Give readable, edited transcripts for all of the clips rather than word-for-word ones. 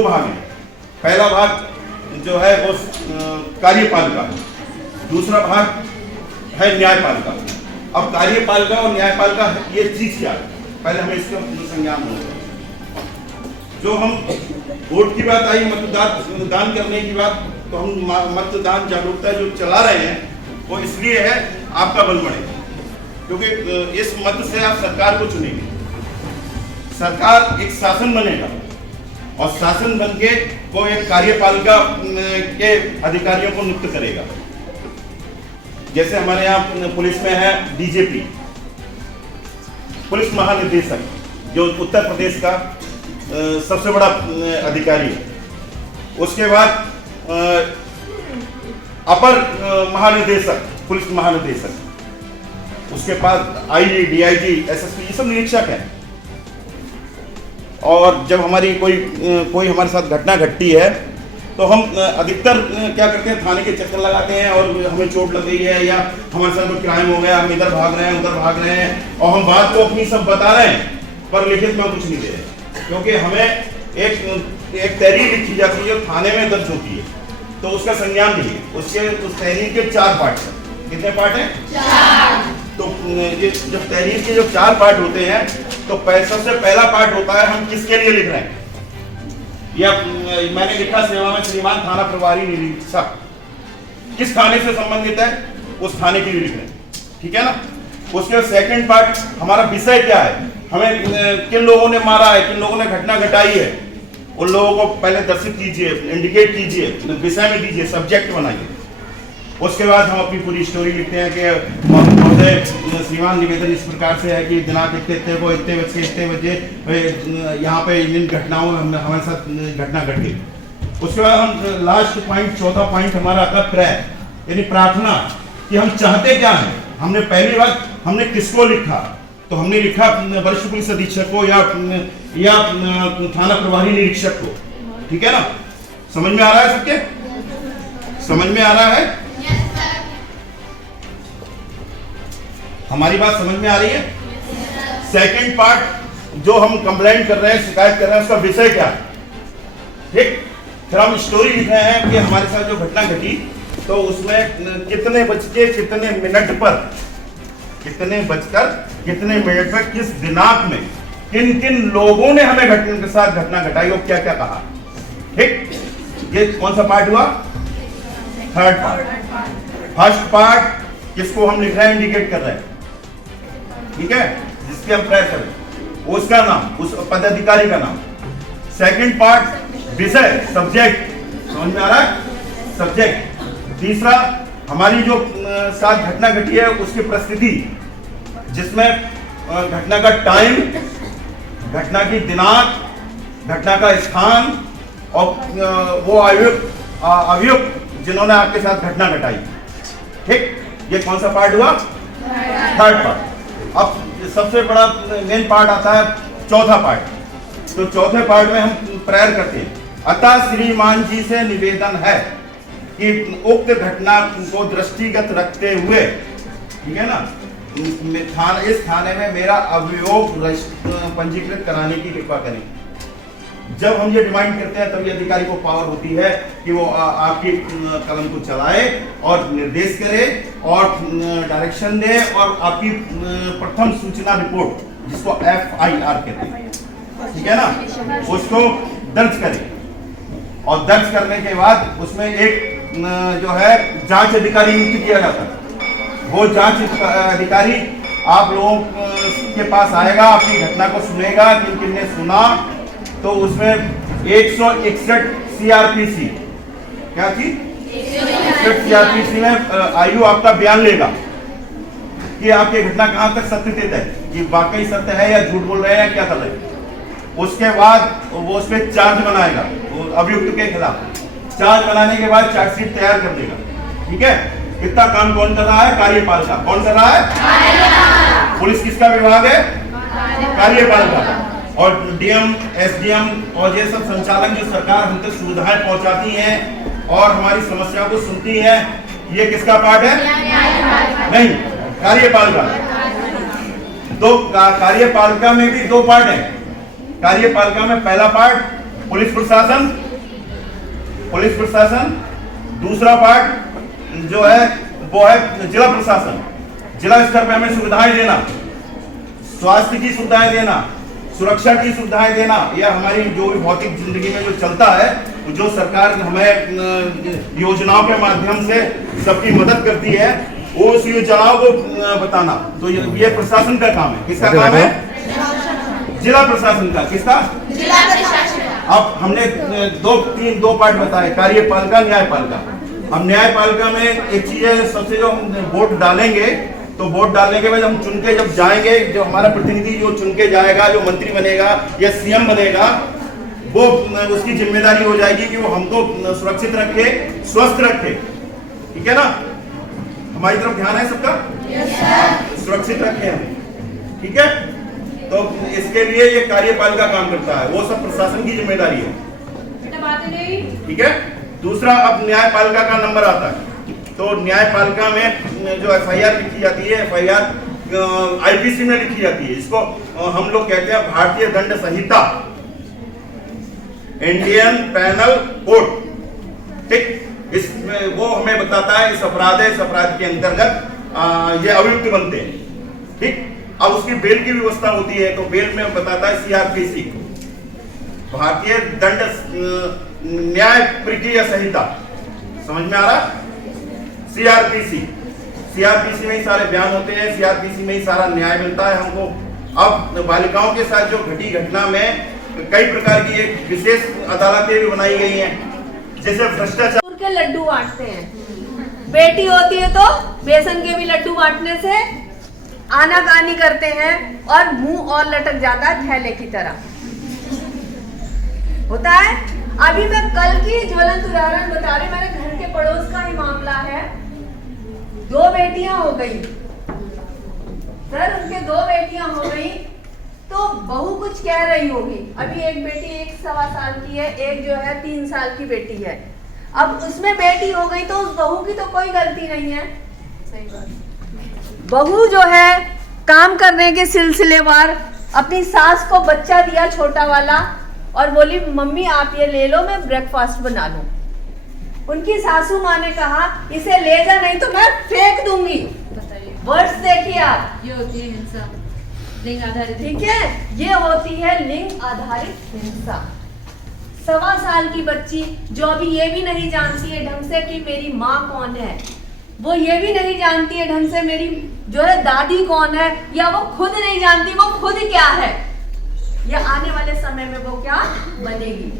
दो भाग हैं। पहला भाग जो है वो कार्यपालिका, दूसरा भाग है न्यायपालिका। अब कार्यपालिका और न्यायपालिका ये चीज क्या है, पहले हमें इसका संज्ञान होगा। जो हम वोट की बात आई, मतदान करने की बात, तो हम मतदान जागरूकता जो चला रहे हैं वो इसलिए है आपका बल बढ़े, क्योंकि इस मत से आप सरकार को चुनेंगे। सरकार एक शासन बनेगा और शासन बन के वो एक कार्यपालिका के अधिकारियों को नियुक्त करेगा। जैसे हमारे यहाँ पुलिस में है डीजीपी, पुलिस महानिदेशक, जो उत्तर प्रदेश का सबसे बड़ा अधिकारी है। उसके बाद अपर महानिदेशक, पुलिस महानिदेशक, उसके पास आईजी, डीआईजी, एसएसपी, ये सब निरीक्षक हैं। और जब हमारी कोई हमारे साथ घटना घटती है तो हम अधिकतर क्या करते हैं, थाने के चक्कर लगाते हैं और हमें चोट लग गई है या हमारे साथ कोई क्राइम हो गया, हम इधर भाग रहे हैं, उधर भाग रहे हैं, और हम बात को अपनी सब बता रहे हैं पर लिखित में कुछ नहीं दे रहे, क्योंकि हमें एक तहरीर लिखी जाती है, थाने में दर्ज होती है, तो उसका संज्ञान नहीं है। उस तहरीर के 4 पार्ट हैं। कितने पार्ट हैं? 4। तो ये जब तहरीर के जो 4 पार्ट होते हैं, तो सबसे पहला पार्ट होता है हम किसके लिए लिख रहे हैं। या मैंने लिखा सेवा में श्रीमान थाना प्रभारी निरीक्षक, किस थाने से संबंधित है उस थाने के लिए लिख रहे हैं, ठीक है ना। उसके सेकंड पार्ट हमारा विषय क्या है, हमें किन लोगों ने मारा है, किन लोगों ने घटना घटाई है, उन लोगों को पहले दर्शित कीजिए, इंडिकेट कीजिए, विषय में दीजिए, सब्जेक्ट बनाइए। उसके बाद हम अपनी पूरी स्टोरी लिखते हैं कि महोदय श्रीमान निवेदन इस प्रकार से है कि दिनांक इतने को इतने बजे यहाँ पे इन घटनाओं में हमारे साथ घटना घट गई। उसके बाद हम लास्ट पॉइंट, चौथा पॉइंट हमारा आता है प्रेयर, यानी प्रार्थना, कि हम चाहते क्या हैं। हमने पहली बार हमने किसको लिखा, तो हमने लिखा वरिष्ठ पुलिस अधीक्षक को या थाना प्रभारी निरीक्षक को, ठीक है ना। समझ में आ रहा है सबके? समझ में आ रहा है? हमारी बात समझ में आ रही है? सेकंड पार्ट जो हम कंप्लेंट कर रहे हैं, शिकायत कर रहे हैं, उसका विषय क्या है, ठीक। फिर हम स्टोरी लिख रहे हैं कि हमारे साथ जो घटना घटी, तो उसमें कितने बजकर कितने मिनट पर किस दिनांक में किन किन लोगों ने हमें घटना के साथ घटना घटाई और क्या क्या कहा, ठीक। ये कौन सा पार्ट हुआ? Third part. फर्स्ट पार्ट किसको हम लिख रहे हैं, इंडिकेट कर रहे हैं, ठीक है, जिसके हम प्रयास करें, उसका नाम, उस पदाधिकारी का नाम। सेकंड पार्ट विषय, सब्जेक्ट, समझ में आ रहा है? सब्जेक्ट। तीसरा हमारी जो साथ घटना घटी है उसकी परिस्थिति, जिसमें घटना का टाइम, घटना की दिनांक, घटना का स्थान और वो अभियुक्त जिन्होंने आपके साथ घटना घटाई, ठीक। ये कौन सा पार्ट हुआ? Third part. अब सबसे बड़ा मेन पार्ट आता है चौथा पार्ट। तो चौथे पार्ट में हम प्रेयर करते हैं। अतः श्रीमान जी से निवेदन है कि उक्त घटना को दृष्टिगत रखते हुए, ठीक है ना, इस थाने में मेरा अभियोग पंजीकृत कराने की कृपा करें। जब हम ये डिमांड करते हैं तब ये अधिकारी को पावर होती है कि वो आपकी कलम को चलाए और निर्देश करे और डायरेक्शन दे और आपकी प्रथम सूचना रिपोर्ट, जिसको FIR कहते हैं, ठीक है ना, उसको दर्ज करे। और दर्ज करने के बाद उसमें एक जो है जांच अधिकारी नियुक्त किया जाता है। वो जांच अधिकारी आप लोगों के पास आएगा, आपकी घटना को सुनेगा, किन किन ने सुना, तो उसमें 161 CRPC, क्या चीज, 161 CRPC में आयु आपका बयान लेगा कि आपकी घटना कहां तक सत्य है, कि वाकई सत्य है या झूठ बोल रहे हैं या क्या कर रहे हैं। उसके बाद वो उस पर चार्ज बनाएगा, वो अभियुक्त के खिलाफ चार्ज बनाने के बाद चार्जशीट तैयार कर देगा, ठीक है। इतना काम कौन कर रहा है? कार्यपालिका। कौन कर रहा है? पुलिस किसका विभाग है? कार्यपालिका। और DM, SDM और ये सब संचालक जो सरकार हम तक सुविधाएं पहुंचाती हैं और हमारी समस्या को सुनती है, ये किसका पार्ट है? नहीं, कार्यपालिका। दो कार्यपालिका में भी 2 पार्ट हैं। कार्यपालिका में पहला पार्ट पुलिस प्रशासन। दूसरा पार्ट जो है वो है जिला प्रशासन। जिला स्तर पे हमें सुविधाएं देना, स्वास्थ्य की सुविधाएं देना, सुरक्षा की सुविधाएं देना, यह हमारी जो भी भौतिक जिंदगी में जो चलता है, जो सरकार हमें योजनाओं के माध्यम से सबकी मदद करती है, वो उस योजनाओं को बताना। तो ये प्रशासन का काम है। किसका काम है? जिला प्रशासन का। किसका? जिला प्रशासन। अब हमने दो पार्ट बताए, कार्यपालिका, न्यायपालिका। हम न्यायपालिका में एक चीज है, सबसे जो हम वोट डालेंगे, तो वोट डालने के बाद हम चुन के जब जाएंगे, जो हमारा प्रतिनिधि जो चुन के जाएगा, जो मंत्री बनेगा या सीएम बनेगा, वो उसकी जिम्मेदारी हो जाएगी कि वो हमको सुरक्षित रखे, स्वस्थ रखे। ठीक है ना? हमारी तरफ ध्यान है सबका? सुरक्षित रखे हमें। ठीक है? तो इसके लिए ये कार्यपालिका काम करता है, वो सब प्रशासन की जिम्मेदारी है। ठीक है? दूसरा, अब न्यायपालिका का नंबर आता है। तो न्यायपालिका में जो FIR लिखी जाती है, FIR IPC में लिखी जाती है। इसको हम लोग कहते हैं भारतीय दंड संहिता, इंडियन पैनल कोड। ठीक, इसमें वो हमें बताता है इस अपराध के अंतर्गत ये अभियुक्त बनते हैं। ठीक, अब उसकी बेल की व्यवस्था होती है, तो बेल में बताता है CRPC, भारतीय दंड न्याय प्रक्रिया संहिता। समझ में आ रहा? CRPC में ही सारे बयान होते हैं, CRPC में ही सारा न्याय मिलता है हमको। अब बालिकाओं के साथ जो घटी घटना में कई प्रकार की एक विशेष अदालतें भी बनाई गई हैं, जैसे भ्रष्टाचार के लड्डू बांटते हैं। बेटी होती है तो बेसन के भी लड्डू बांटने से आनाकानी करते हैं और मुंह और लटक जाता है थैले की तरह, होता है। अभी मैं कल की ज्वलंत उदाहरण बता रही, मेरे घर के पड़ोस का ही मामला है। 2 बेटियां हो गई सर, उनके 2 बेटियां हो गई, तो बहू कुछ कह रही होगी। अभी एक बेटी 1.25 साल की है, एक जो है 3 साल की बेटी है। अब उसमें बेटी हो गई तो उस बहू की तो कोई गलती नहीं है। सही बात। बहू जो है काम करने के सिलसिलेवार अपनी सास को बच्चा दिया छोटा वाला और बोली मम्मी आप ये ले लो, मैं ब्रेकफास्ट बना लूं। उनकी सासू माँ ने कहा इसे ले जा, नहीं तो मैं फेंक दूंगी। वर्ड्स देखिए आप, ये होती है हिंसा, लिंग आधारित। ठीक है, ये होती है लिंग आधारित हिंसा। 1.25 साल की बच्ची जो अभी ये भी नहीं जानती है ढंग से कि मेरी माँ कौन है, वो ये भी नहीं जानती है ढंग से मेरी जो है दादी कौन है, या वो खुद नहीं जानती वो खुद क्या है, या आने वाले समय में वो क्या बनेगी।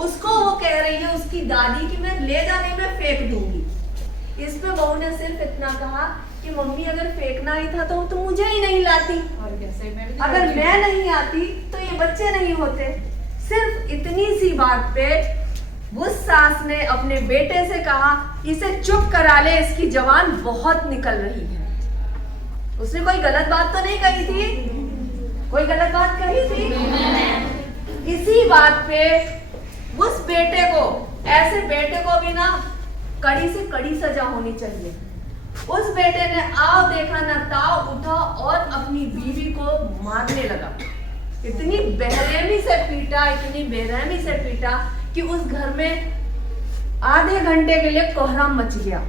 उसको वो कह रही है उसकी दादी कि मैं ले जाने में फेंक दूंगी। इस पे बहू ने सिर्फ इतना कहा कि मम्मी अगर फेंकना ही था तो मुझे ही नहीं लाती, और कैसे अगर मैं नहीं आती तो ये बच्चे नहीं होते। सिर्फ इतनी सी बात पे उस सास ने अपने बेटे से कहा इसे चुप करा ले, इसकी जबान बहुत निकल रही है। उसने कोई गलत बात तो नहीं कही थी, कोई गलत बात कही थी? इसी बात पे उस बेटे को, ऐसे बेटे को भी ना कड़ी से कड़ी सजा होनी चाहिए। उस बेटे ने आओ देखा ना ताव उठा और अपनी बीवी को मारने लगा। इतनी बेरहमी से पीटा, इतनी बेरहमी से पीटा कि उस घर में आधे घंटे के लिए कोहराम मच गया।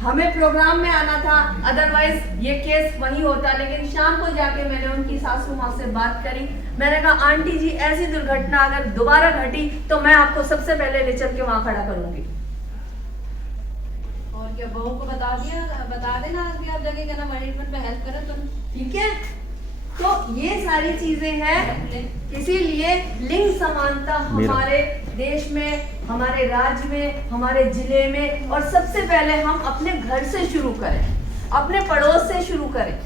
हमें प्रोग्राम में आना था, अदरवाइज ये केस वही होता, लेकिन शाम को जाके मैंने उनकी सासू माँ से बात करी। मैंने कहा आंटी जी ऐसी दुर्घटना अगर दोबारा घटी तो मैं आपको सबसे पहले ले चल के वहां खड़ा करूंगी। और क्या बहू को बता देना कि आप जगह करना मैनेजमेंट में हेल्प करें तुम, ठीक है। तो ये सारी चीजें हैं, इसीलिए लिंग समानता हमारे देश में, हमारे राज्य में, हमारे जिले में, और सबसे पहले हम अपने घर से शुरू करें, अपने पड़ोस से शुरू करें,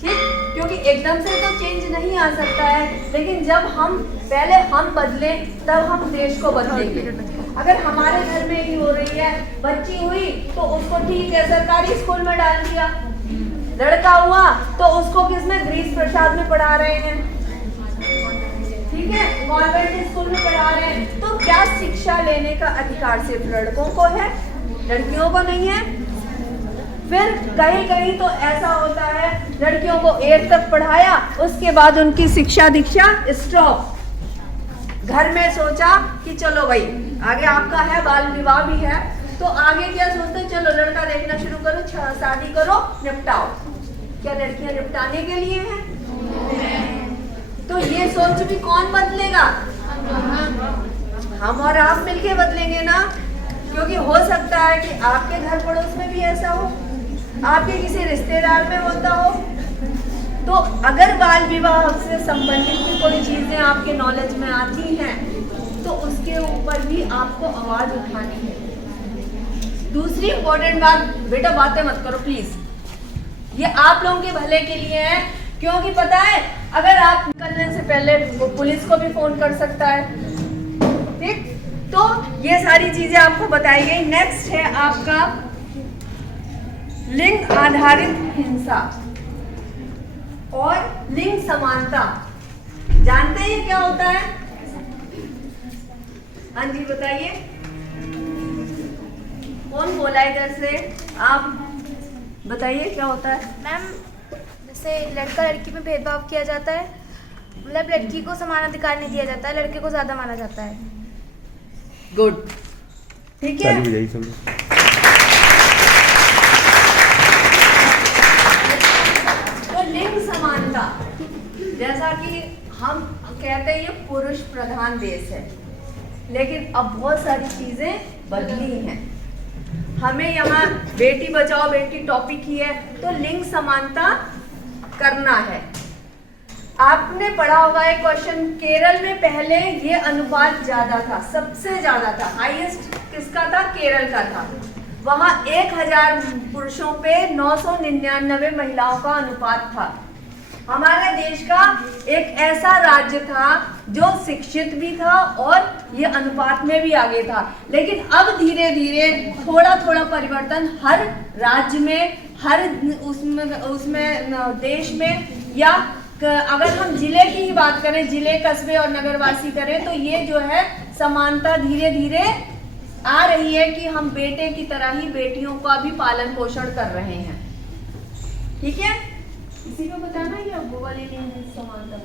ठीक। क्योंकि एकदम से तो चेंज नहीं आ सकता है, लेकिन जब हम पहले हम बदले तब हम देश को बदलेंगे। अगर हमारे घर में ही हो रही है, बच्ची हुई तो उसको ठीक है सरकारी स्कूल में डाल दिया, लड़का हुआ तो उसको किसमें ग्रीस प्रसाद में पढ़ा रहे हैं, ठीक है, कॉन्वेंट स्कूल में पढ़ा रहे हैं। तो क्या शिक्षा लेने का अधिकार सिर्फ लड़कों को है, लड़कियों को नहीं है? फिर कहीं कहीं तो ऐसा होता है लड़कियों को 8 तक पढ़ाया, उसके बाद उनकी शिक्षा दीक्षा स्टॉप। घर में सोचा कि चलो भाई आगे आपका है, बाल विवाह भी है, तो आगे क्या सोचते हैं, चलो लड़का देखना शुरू करो, शादी करो, निपटाओ। क्या लड़कियां निपटाने के लिए हैं? तो ये सोच भी कौन बदलेगा? हम और आप मिलके बदलेंगे ना, क्योंकि हो सकता है कि आपके घर पड़ोस में भी ऐसा हो, आपके किसी रिश्तेदार में होता हो। तो अगर बाल विवाह से संबंधित भी कोई चीजें आपके नॉलेज में आती हैं तो उसके ऊपर भी आपको आवाज उठानी है। दूसरी इंपॉर्टेंट बात, बेटा बातें मत करो प्लीज, ये आप लोगों के भले के लिए है, क्योंकि पता है अगर आप निकलने से पहले वो पुलिस को भी फोन कर सकता है, ठीक? तो ये सारी चीजें आपको बताई गई। नेक्स्ट है आपका लिंग आधारित हिंसा और लिंग समानता। जानते हैं क्या होता है? हाँ जी बताइए, कौन बोला इधर से? आप बताइए क्या होता है? मैम, जैसे लड़का लड़की में भेदभाव किया जाता है, मतलब लड़की को समान अधिकार नहीं दिया जाता है, लड़के को ज़्यादा माना जाता है। गुड, ठीक है। तो लिंग समानता, जैसा कि हम कहते हैं ये पुरुष प्रधान देश है, लेकिन अब बहुत सारी चीजें बदली हैं। हमें यहाँ बेटी बचाओ बेटी टॉपिक ही है, तो लिंग समानता करना है। आपने पढ़ा होगा एक क्वेश्चन, केरल में पहले ये अनुपात ज्यादा था, सबसे ज्यादा था, हाईएस्ट किसका था? केरल का था। वहां 1000 पुरुषों पे 999 महिलाओं का अनुपात था। हमारे देश का एक ऐसा राज्य था जो शिक्षित भी था और ये अनुपात में भी आगे था, लेकिन अब धीरे धीरे थोड़ा थोड़ा परिवर्तन हर राज्य में, हर उसमें देश में, या अगर हम जिले की ही बात करें, जिले कस्बे और नगरवासी करें, तो ये जो है समानता धीरे धीरे आ रही है कि हम बेटे की तरह ही बेटियों का भी पालन पोषण कर रहे हैं। ठीक है, इसी को बताना या वो वाली लिंग समानता?